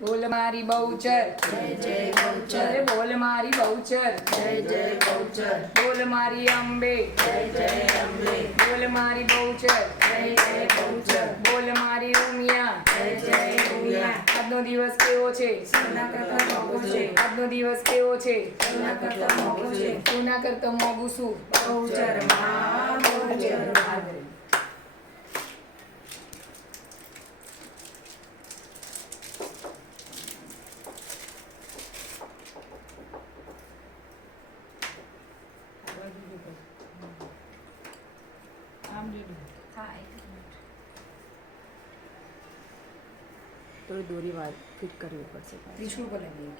બોલ મારી બહુચર, જય જય બહુચર, અરે બોલ મારી બહુચર, જય જય બહુચર, બોલ મારી અંબે, જય જય અંબે, બોલ મારી બહુચર, જય જય બહુચર, બોલ મારી ઉમિયા, જય જય ઉમિયા. આજનો દિવસ કેવો છે? સોના કરતા મોંઘો છે, આજનો દિવસ કેવો છે? સોના કરતા મોંઘો છે, સોના કરતા મોંઘું શું? બહુચર માં બહુચર માં. તો દોરી વાર ફિટ કરવી પડશે. ત્રિશુલ પર લગાવી.